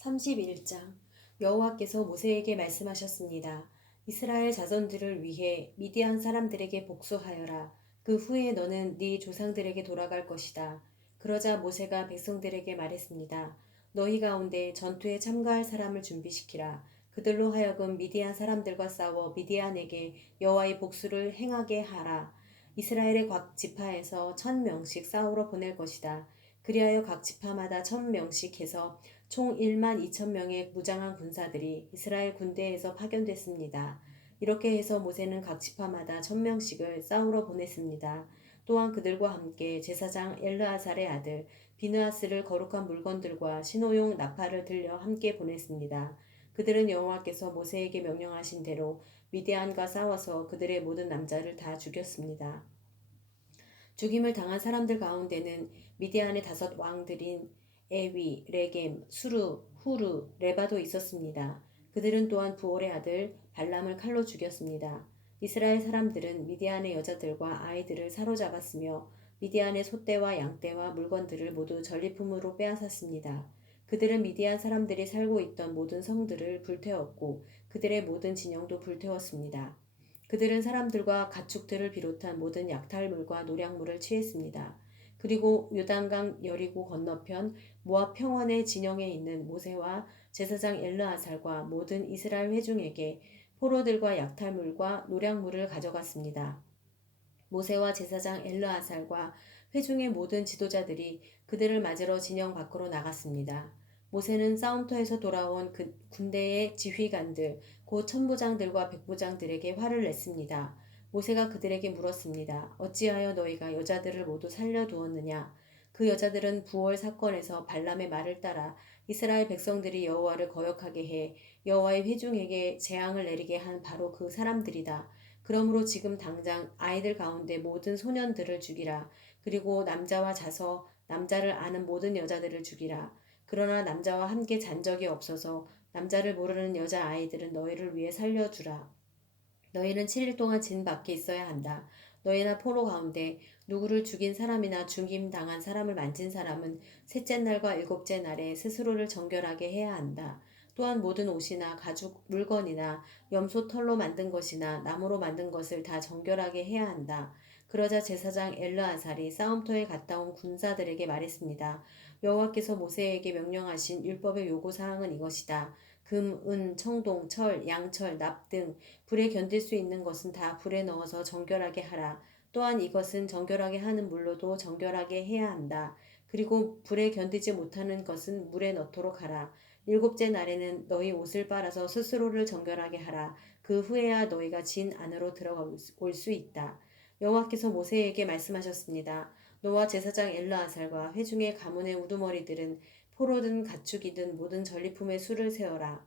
31장 여호와께서 모세에게 말씀하셨습니다. 이스라엘 자손들을 위해 미디안 사람들에게 복수하여라. 그 후에 너는 네 조상들에게 돌아갈 것이다. 그러자 모세가 백성들에게 말했습니다. 너희 가운데 전투에 참가할 사람을 준비시키라. 그들로 하여금 미디안 사람들과 싸워 미디안에게 여호와의 복수를 행하게 하라. 이스라엘의 각 지파에서 1,000명씩 싸우러 보낼 것이다. 그리하여 각 지파마다 1,000명씩 해서 총 1만 2천 명의 무장한 군사들이 이스라엘 군대에서 파견됐습니다. 이렇게 해서 모세는 각 지파마다 1,000명씩을 싸우러 보냈습니다. 또한 그들과 함께 제사장 엘르아살의 아들 비느하스를 거룩한 물건들과 신호용 나팔을 들려 함께 보냈습니다. 그들은 여호와께서 모세에게 명령하신 대로 미디안과 싸워서 그들의 모든 남자를 다 죽였습니다. 죽임을 당한 사람들 가운데는 미디안의 5 왕들인 에위, 레겜, 수르, 후르, 레바도 있었습니다. 그들은 또한 부올의 아들 발람을 칼로 죽였습니다. 이스라엘 사람들은 미디안의 여자들과 아이들을 사로잡았으며 미디안의 소떼와 양떼와 물건들을 모두 전리품으로 빼앗았습니다. 그들은 미디안 사람들이 살고 있던 모든 성들을 불태웠고 그들의 모든 진영도 불태웠습니다. 그들은 사람들과 가축들을 비롯한 모든 약탈물과 노략물을 취했습니다. 그리고 요단강 여리고 건너편 모압 평원의 진영에 있는 모세와 제사장 엘르아살과 모든 이스라엘 회중에게 포로들과 약탈물과 노략물을 가져갔습니다. 모세와 제사장 엘르아살과 회중의 모든 지도자들이 그들을 맞으러 진영 밖으로 나갔습니다. 모세는 싸움터에서 돌아온 그 군대의 지휘관들, 곧 천부장들과 백부장들에게 화를 냈습니다. 모세가 그들에게 물었습니다. 어찌하여 너희가 여자들을 모두 살려두었느냐? 그 여자들은 부월 사건에서 발람의 말을 따라 이스라엘 백성들이 여호와를 거역하게 해 여호와의 회중에게 재앙을 내리게 한 바로 그 사람들이다. 그러므로 지금 당장 아이들 가운데 모든 소년들을 죽이라. 그리고 남자와 자서 남자를 아는 모든 여자들을 죽이라. 그러나 남자와 함께 잔 적이 없어서 남자를 모르는 여자 아이들은 너희를 위해 살려주라. 너희는 7일 동안 진 밖에 있어야 한다. 너희나 포로 가운데 누구를 죽인 사람이나 죽임당한 사람을 만진 사람은 셋째 날과 일곱째 날에 스스로를 정결하게 해야 한다. 또한 모든 옷이나 가죽 물건이나 염소 털로 만든 것이나 나무로 만든 것을 다 정결하게 해야 한다. 그러자 제사장 엘르아살이 싸움터에 갔다 온 군사들에게 말했습니다. 여호와께서 모세에게 명령하신 율법의 요구사항은 이것이다. 금, 은, 청동, 철, 양철, 납 등 불에 견딜 수 있는 것은 다 불에 넣어서 정결하게 하라. 또한 이것은 정결하게 하는 물로도 정결하게 해야 한다. 그리고 불에 견디지 못하는 것은 물에 넣도록 하라. 일곱째 날에는 너희 옷을 빨아서 스스로를 정결하게 하라. 그 후에야 너희가 진 안으로 들어올 수 있다. 여호와께서 모세에게 말씀하셨습니다. 너와 제사장 엘르아살과 회중의 가문의 우두머리들은 포로든 가축이든 모든 전리품의 수를 세어라.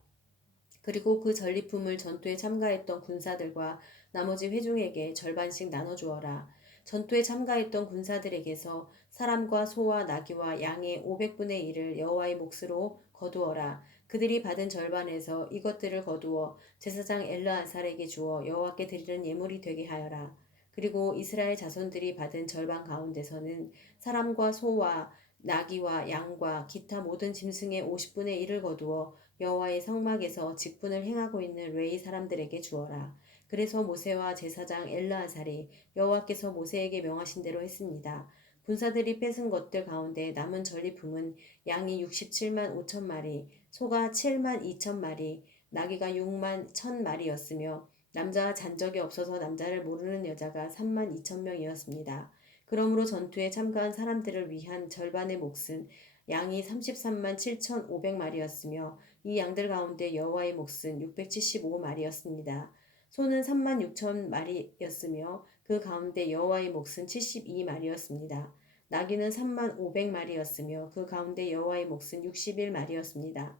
그리고 그 전리품을 전투에 참가했던 군사들과 나머지 회중에게 절반씩 나눠주어라. 전투에 참가했던 군사들에게서 사람과 소와 나귀와 양의 500분의 1을 여호와의 몫으로 거두어라. 그들이 받은 절반에서 이것들을 거두어 제사장 엘르아살에게 주어 여호와께 드리는 예물이 되게 하여라. 그리고 이스라엘 자손들이 받은 절반 가운데서는 사람과 소와 나귀와 양과 기타 모든 짐승의 50분의 1을 거두어 여호와의 성막에서 직분을 행하고 있는 레위 사람들에게 주어라. 그래서 모세와 제사장 엘르아살이 여호와께서 모세에게 명하신 대로 했습니다. 군사들이 뺏은 것들 가운데 남은 전리품은 양이 67만 5천 마리, 소가 7만 2천 마리, 나귀가 6만 1천 마리였으며 남자와 잔 적이 없어서 남자를 모르는 여자가 3만 2천 명이었습니다. 그러므로 전투에 참가한 사람들을 위한 절반의 몫은 양이 33만 7,500마리였으며 이 양들 가운데 여호와의 몫은 675마리였습니다. 소는 3만 6천 마리였으며 그 가운데 여호와의 몫은 72마리였습니다. 나귀는 3만 500마리였으며 그 가운데 여호와의 몫은 61마리였습니다.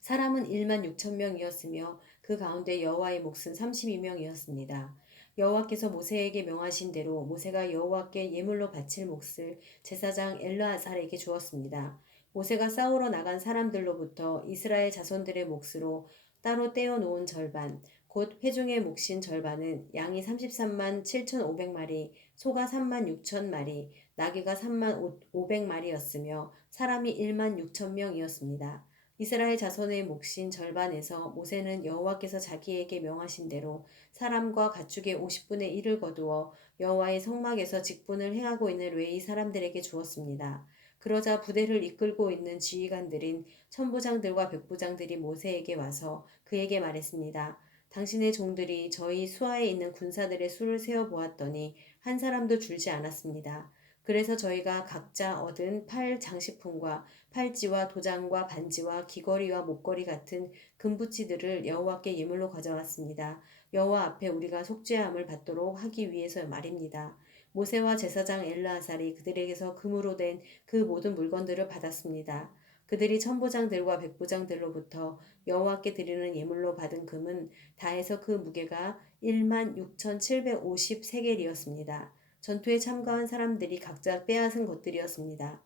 사람은 1만 6천 명이었으며 그 가운데 여호와의 몫은 32명이었습니다. 여호와께서 모세에게 명하신 대로 모세가 여호와께 예물로 바칠 몫을 제사장 엘르아살에게 주었습니다. 모세가 싸우러 나간 사람들로부터 이스라엘 자손들의 몫으로 따로 떼어 놓은 절반, 곧 회중의 몫인 절반은 양이 33만 7,500마리, 소가 3만 6천 마리, 나귀가 3만 500마리였으며 사람이 1만 6천 명이었습니다. 이스라엘 자손의 몫인 절반에서 모세는 여호와께서 자기에게 명하신 대로 사람과 가축의 50분의 1을 거두어 여호와의 성막에서 직분을 행하고 있는 레위 사람들에게 주었습니다. 그러자 부대를 이끌고 있는 지휘관들인 천부장들과 백부장들이 모세에게 와서 그에게 말했습니다. 당신의 종들이 저희 수하에 있는 군사들의 수를 세어 보았더니 한 사람도 줄지 않았습니다. 그래서 저희가 각자 얻은 팔 장식품과 팔찌와 도장과 반지와 귀걸이와 목걸이 같은 금부치들을 여호와께 예물로 가져왔습니다. 여호와 앞에 우리가 속죄함을 받도록 하기 위해서 말입니다. 모세와 제사장 엘르아살이 그들에게서 금으로 된 그 모든 물건들을 받았습니다. 그들이 천부장들과 백부장들로부터 여호와께 드리는 예물로 받은 금은 다 해서 그 무게가 16,750세겔이었습니다. 전투에 참가한 사람들이 각자 빼앗은 것들이었습니다.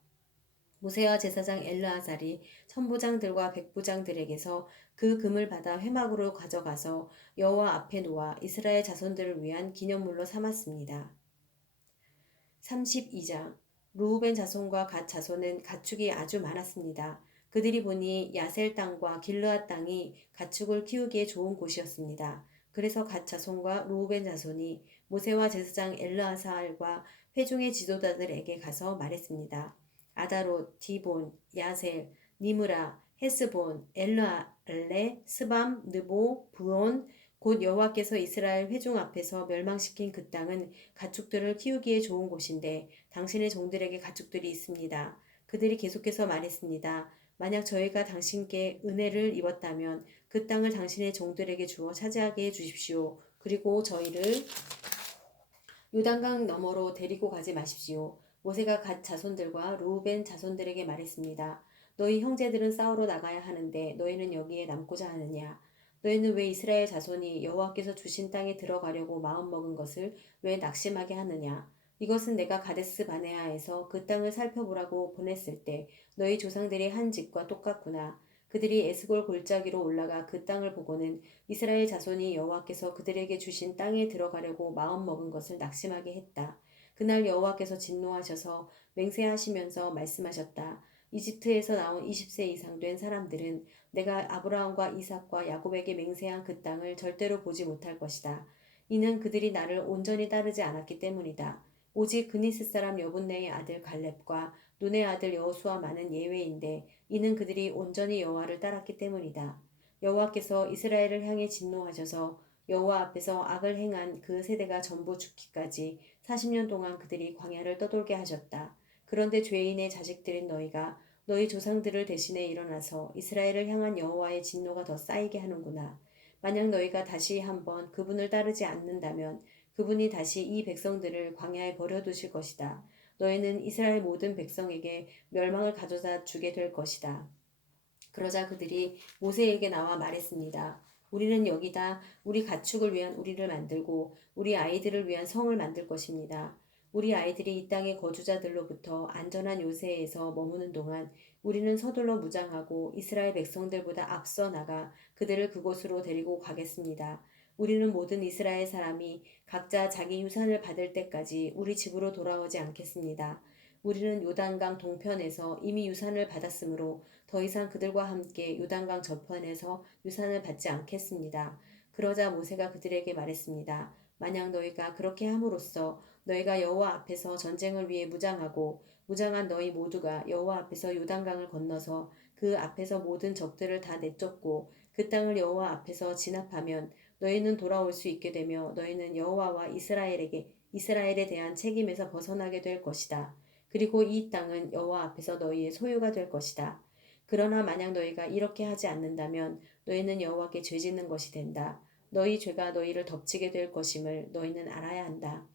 모세와 제사장 엘르아살이 천부장들과 백부장들에게서 그 금을 받아 회막으로 가져가서 여호와 앞에 놓아 이스라엘 자손들을 위한 기념물로 삼았습니다. 32장 루우벤 자손과 갓 자손은 가축이 아주 많았습니다. 그들이 보니 야셀 땅과 길르앗 땅이 가축을 키우기에 좋은 곳이었습니다. 그래서 갓 자손과 루우벤 자손이 모세와 제사장 엘르아살과 회중의 지도자들에게 가서 말했습니다. 아다롯, 디본, 야셀, 니므라, 헤스본, 엘르알레, 스밤, 느보, 브온, 곧 여호와께서 이스라엘 회중 앞에서 멸망시킨 그 땅은 가축들을 키우기에 좋은 곳인데 당신의 종들에게 가축들이 있습니다. 그들이 계속해서 말했습니다. 만약 저희가 당신께 은혜를 입었다면 그 땅을 당신의 종들에게 주어 차지하게 해주십시오. 그리고 저희를 요단강 너머로 데리고 가지 마십시오. 모세가 갓 자손들과 루우벤 자손들에게 말했습니다. 너희 형제들은 싸우러 나가야 하는데 너희는 여기에 남고자 하느냐? 너희는 왜 이스라엘 자손이 여호와께서 주신 땅에 들어가려고 마음먹은 것을 왜 낙심하게 하느냐? 이것은 내가 가데스 바네아에서 그 땅을 살펴보라고 보냈을 때 너희 조상들이 한 짓과 똑같구나. 그들이 에스골 골짜기로 올라가 그 땅을 보고는 이스라엘 자손이 여호와께서 그들에게 주신 땅에 들어가려고 마음먹은 것을 낙심하게 했다. 그날 여호와께서 진노하셔서 맹세하시면서 말씀하셨다. 이집트에서 나온 20세 이상 된 사람들은 내가 아브라함과 이삭과 야곱에게 맹세한 그 땅을 절대로 보지 못할 것이다. 이는 그들이 나를 온전히 따르지 않았기 때문이다. 오직 그니스 사람 여분네의 아들 갈렙과 눈의 아들 여호수아만은 예외인데 이는 그들이 온전히 여호와를 따랐기 때문이다. 여호와께서 이스라엘을 향해 진노하셔서 여호와 앞에서 악을 행한 그 세대가 전부 죽기까지 40년 동안 그들이 광야를 떠돌게 하셨다. 그런데 죄인의 자식들인 너희가 너희 조상들을 대신해 일어나서 이스라엘을 향한 여호와의 진노가 더 쌓이게 하는구나. 만약 너희가 다시 한번 그분을 따르지 않는다면 그분이 다시 이 백성들을 광야에 버려두실 것이다. 너희는 이스라엘 모든 백성에게 멸망을 가져다 주게 될 것이다. 그러자 그들이 모세에게 나와 말했습니다. 우리는 여기다 우리 가축을 위한 우리를 만들고 우리 아이들을 위한 성을 만들 것입니다. 우리 아이들이 이 땅의 거주자들로부터 안전한 요새에서 머무는 동안 우리는 서둘러 무장하고 이스라엘 백성들보다 앞서 나가 그들을 그곳으로 데리고 가겠습니다. 우리는 모든 이스라엘 사람이 각자 자기 유산을 받을 때까지 우리 집으로 돌아오지 않겠습니다. 우리는 요단강 동편에서 이미 유산을 받았으므로 더 이상 그들과 함께 요단강 저편에서 유산을 받지 않겠습니다. 그러자 모세가 그들에게 말했습니다. 만약 너희가 그렇게 함으로써 너희가 여호와 앞에서 전쟁을 위해 무장하고 무장한 너희 모두가 여호와 앞에서 요단강을 건너서 그 앞에서 모든 적들을 다 내쫓고 그 땅을 여호와 앞에서 진압하면 너희는 돌아올 수 있게 되며 너희는 여호와와 이스라엘에 대한 책임에서 벗어나게 될 것이다. 그리고 이 땅은 여호와 앞에서 너희의 소유가 될 것이다. 그러나 만약 너희가 이렇게 하지 않는다면 너희는 여호와께 죄짓는 것이 된다. 너희 죄가 너희를 덮치게 될 것임을 너희는 알아야 한다.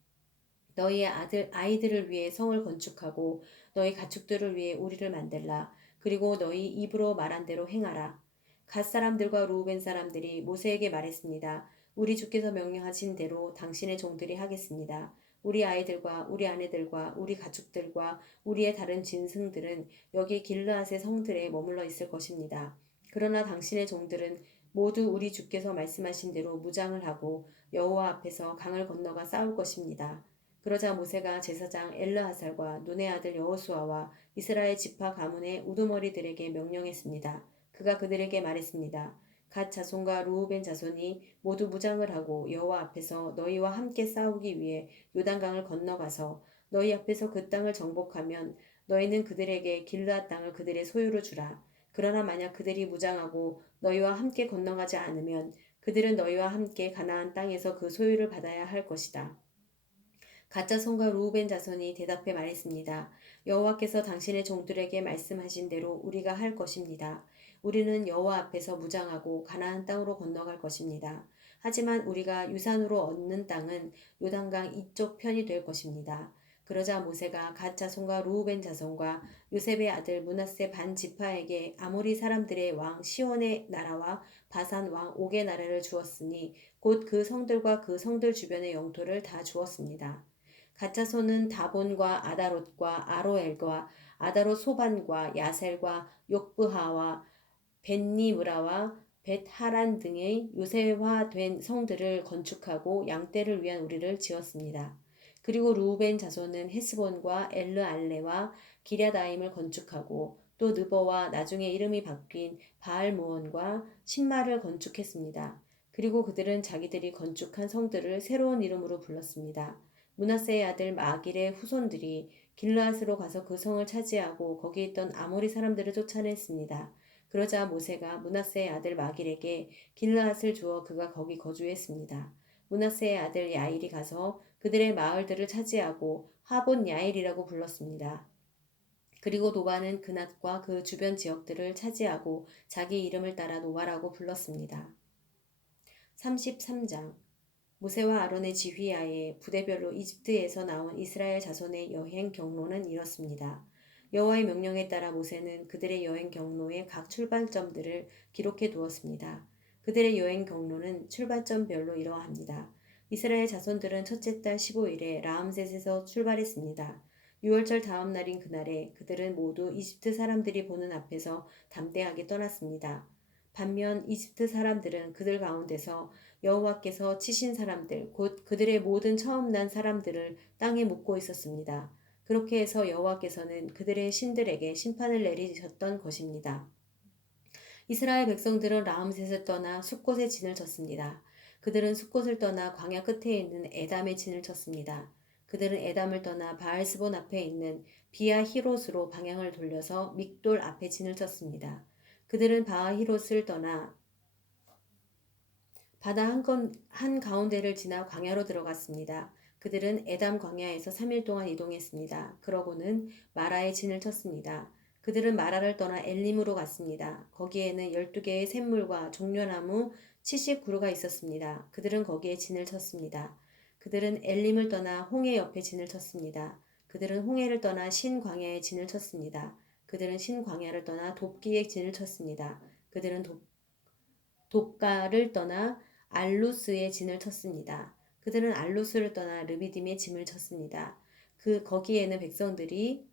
너희의 아이들을 위해 성을 건축하고 너희 가축들을 위해 우리를 만들라. 그리고 너희 입으로 말한 대로 행하라. 갓 사람들과 루우벤 사람들이 모세에게 말했습니다. 우리 주께서 명령하신 대로 당신의 종들이 하겠습니다. 우리 아이들과 우리 아내들과 우리 가축들과 우리의 다른 짐승들은 여기 길르앗의 성들에 머물러 있을 것입니다. 그러나 당신의 종들은 모두 우리 주께서 말씀하신 대로 무장을 하고 여호와 앞에서 강을 건너가 싸울 것입니다. 그러자 모세가 제사장 엘르하살과 눈의 아들 여호수아와 이스라엘 지파 가문의 우두머리들에게 명령했습니다. 그가 그들에게 말했습니다. 갓 자손과 르우벤 자손이 모두 무장을 하고 여호와 앞에서 너희와 함께 싸우기 위해 요단강을 건너가서 너희 앞에서 그 땅을 정복하면 너희는 그들에게 길르앗 땅을 그들의 소유로 주라. 그러나 만약 그들이 무장하고 너희와 함께 건너가지 않으면 그들은 너희와 함께 가나안 땅에서 그 소유를 받아야 할 것이다. 갓 자손과 르우벤 자손이 대답해 말했습니다. 여호와께서 당신의 종들에게 말씀하신 대로 우리가 할 것입니다. 우리는 여호와 앞에서 무장하고 가나안 땅으로 건너갈 것입니다. 하지만 우리가 유산으로 얻는 땅은 요단강 이쪽 편이 될 것입니다. 그러자 모세가 갓 자손과 르우벤 자손과 요셉의 아들 므낫세 반 지파에게 아모리 사람들의 왕 시온의 나라와 바산 왕 옥의 나라를 주었으니 곧 그 성들과 그 성들 주변의 영토를 다 주었습니다. 갓자손은 다본과 아다롯과 아로엘과 아다롯 소반과 야셀과 욕브하와 벳니므라와 벳하란 등의 요새화된 성들을 건축하고 양떼를 위한 우리를 지었습니다. 그리고 르우벤 자손은 헤스본과 엘르알레와 기랴다임을 건축하고 또 느버와 나중에 이름이 바뀐 바알모온과 신마를 건축했습니다. 그리고 그들은 자기들이 건축한 성들을 새로운 이름으로 불렀습니다. 므낫세의 아들 마길의 후손들이 길르앗으로 가서 그 성을 차지하고 거기 있던 아모리 사람들을 쫓아냈습니다. 그러자 모세가 므낫세의 아들 마길에게 길르앗을 주어 그가 거기 거주했습니다. 므낫세의 아들 야일이 가서 그들의 마을들을 차지하고 하본 야일이라고 불렀습니다. 그리고 노바는 그낫과 그 주변 지역들을 차지하고 자기 이름을 따라 노바라고 불렀습니다. 33장 모세와 아론의 지휘하에 부대별로 이집트에서 나온 이스라엘 자손의 여행 경로는 이렇습니다. 여호와의 명령에 따라 모세는 그들의 여행 경로의 각 출발점들을 기록해 두었습니다. 그들의 여행 경로는 출발점별로 이러합니다. 이스라엘 자손들은 첫째 달 15일에 라암셋에서 출발했습니다. 6월절 다음 날인 그날에 그들은 모두 이집트 사람들이 보는 앞에서 담대하게 떠났습니다. 반면 이집트 사람들은 그들 가운데서 여호와께서 치신 사람들 곧 그들의 모든 처음 난 사람들을 땅에 묻고 있었습니다. 그렇게 해서 여호와께서는 그들의 신들에게 심판을 내리셨던 것입니다. 이스라엘 백성들은 라암셋을 떠나 숫곳에 진을 쳤습니다. 그들은 숫곳을 떠나 광야 끝에 있는 에담에 진을 쳤습니다. 그들은 에담을 떠나 바알스본 앞에 있는 비아히롯으로 방향을 돌려서 믹돌 앞에 진을 쳤습니다. 그들은 바아히롯을 떠나 바다 한가운데를 지나 광야로 들어갔습니다. 그들은 에담 광야에서 3일 동안 이동했습니다. 그러고는 마라에 진을 쳤습니다. 그들은 마라를 떠나 엘림으로 갔습니다. 거기에는 12개의 샘물과 종려나무 70그루가 있었습니다. 그들은 거기에 진을 쳤습니다. 그들은 엘림을 떠나 홍해 옆에 진을 쳤습니다. 그들은 홍해를 떠나 신광야에 진을 쳤습니다. 그들은 신광야를 떠나 돕기에 진을 쳤습니다. 그들은 돕가를 떠나 알루스에 진을 쳤습니다. 그들은 알루스를 떠나 르비딤에 진을 쳤습니다. 거기에는 백성들이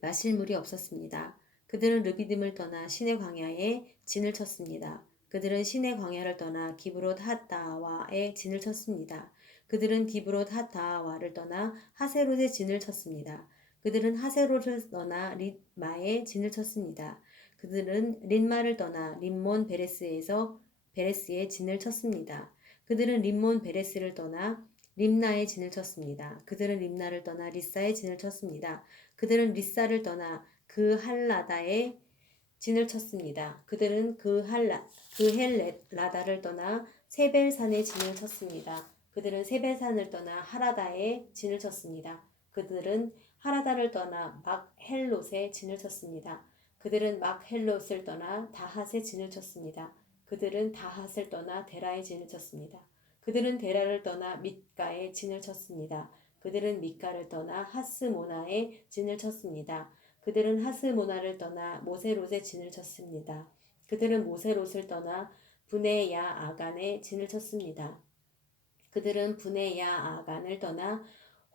마실 물이 없었습니다. 그들은 르비딤을 떠나 시내 광야에 진을 쳤습니다. 그들은 시내 광야를 떠나 기브롯 핫다와에 진을 쳤습니다. 그들은 기브롯 핫다와를 떠나 하세롯에 진을 쳤습니다. 그들은 하세롯을 떠나 릿마에 진을 쳤습니다. 그들은 릿마를 떠나 림몬 베레스에 진을 쳤습니다. 그들은 림몬 베레스를 떠나 림나에 진을 쳤습니다. 그들은 림나를 떠나 리사에 진을 쳤습니다. 그들은 리사를 떠나 그 할라다에 진을 쳤습니다. 그들은 그 헬라다를 떠나 세벨산에 진을 쳤습니다. 그들은 세벨산을 떠나 하라다에 진을 쳤습니다. 그들은 하라다를 떠나 막헬롯에 진을 쳤습니다. 그들은 막헬롯을 떠나 다핫에 진을 쳤습니다. 그들은 다핫을 떠나 데라에 진을 쳤습니다. 그들은 데라를 떠나 밑가에 진을 쳤습니다. 그들은 밑가를 떠나 하스모나에 진을 쳤습니다. 그들은 하스모나를 떠나 모세롯에 진을 쳤습니다. 그들은 모세롯을 떠나 브네야 아간에 진을 쳤습니다. 그들은 브네야 아간을 떠나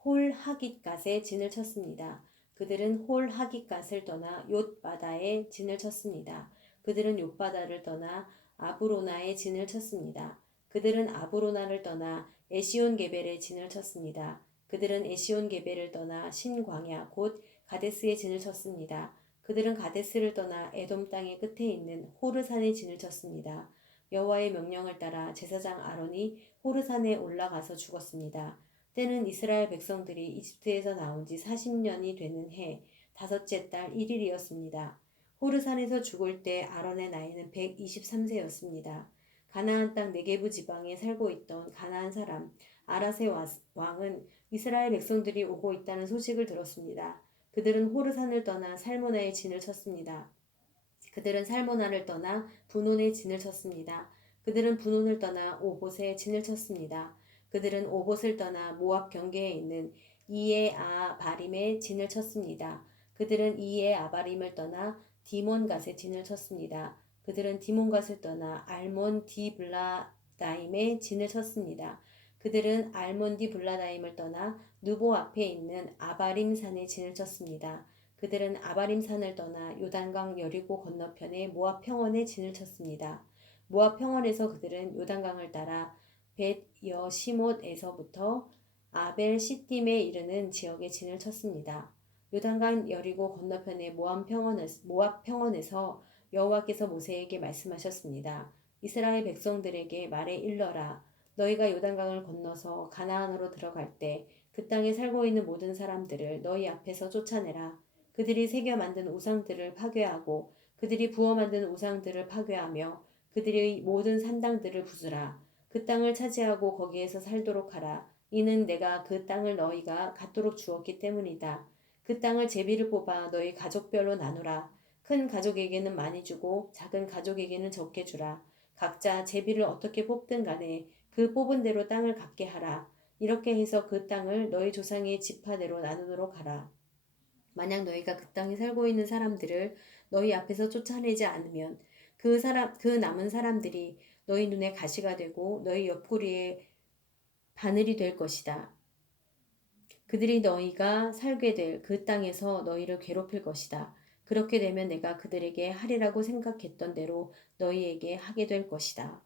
홀 하깃갓에 진을 쳤습니다. 그들은 홀 하깃갓을 떠나 욤바다에 진을 쳤습니다. 그들은 욤바다를 떠나 아브로나에 진을 쳤습니다. 그들은 아브로나를 떠나 에시온 게벨에 진을 쳤습니다. 그들은 에시온 게벨을 떠나 신광야 곧 가데스에 진을 쳤습니다. 그들은 가데스를 떠나 에돔 땅의 끝에 있는 호르산에 진을 쳤습니다. 여호와의 명령을 따라 제사장 아론이 호르산에 올라가서 죽었습니다. 때는 이스라엘 백성들이 이집트에서 나온 지 40년이 되는 해 다섯째 달 1일이었습니다. 호르산에서 죽을 때 아론의 나이는 123세였습니다. 가나안 땅 네게부 지방에 살고 있던 가나안 사람 아라세 왕은 이스라엘 백성들이 오고 있다는 소식을 들었습니다. 그들은 호르산을 떠나 살모나에 진을 쳤습니다. 그들은 살모나를 떠나 분온에 진을 쳤습니다. 그들은 분온을 떠나 오봇에 진을 쳤습니다. 그들은 오봇을 떠나 모압 경계에 있는 이에 아바림에 진을 쳤습니다. 그들은 이에 아바림을 떠나 디몬갓에 진을 쳤습니다. 그들은 디몬갓을 떠나 알몬 디블라다임에 진을 쳤습니다. 그들은 알몬 디블라다임을 떠나 누보 앞에 있는 아바림 산에 진을 쳤습니다. 그들은 아바림 산을 떠나 요단강 여리고 건너편의 모압 평원에 진을 쳤습니다. 모압 평원에서 그들은 요단강을 따라 벳 여시못에서부터 아벨 시딤에 이르는 지역에 진을 쳤습니다. 요단강 여리고 건너편의 모압 평원에서 여호와께서 모세에게 말씀하셨습니다. 이스라엘 백성들에게 말해 일러라. 너희가 요단강을 건너서 가나안으로 들어갈 때 그 땅에 살고 있는 모든 사람들을 너희 앞에서 쫓아내라. 그들이 새겨 만든 우상들을 파괴하고 그들이 부어 만든 우상들을 파괴하며 그들의 모든 산당들을 부수라. 그 땅을 차지하고 거기에서 살도록 하라. 이는 내가 그 땅을 너희가 갖도록 주었기 때문이다. 그 땅을 제비를 뽑아 너희 가족별로 나누라. 큰 가족에게는 많이 주고 작은 가족에게는 적게 주라. 각자 제비를 어떻게 뽑든 간에 그 뽑은 대로 땅을 갖게 하라. 이렇게 해서 그 땅을 너희 조상의 지파대로 나누도록 하라. 만약 너희가 그 땅에 살고 있는 사람들을 너희 앞에서 쫓아내지 않으면 그 남은 사람들이 너희 눈에 가시가 되고 너희 옆구리에 바늘이 될 것이다. 그들이 너희가 살게 될 그 땅에서 너희를 괴롭힐 것이다. 그렇게 되면 내가 그들에게 하리라고 생각했던 대로 너희에게 하게 될 것이다.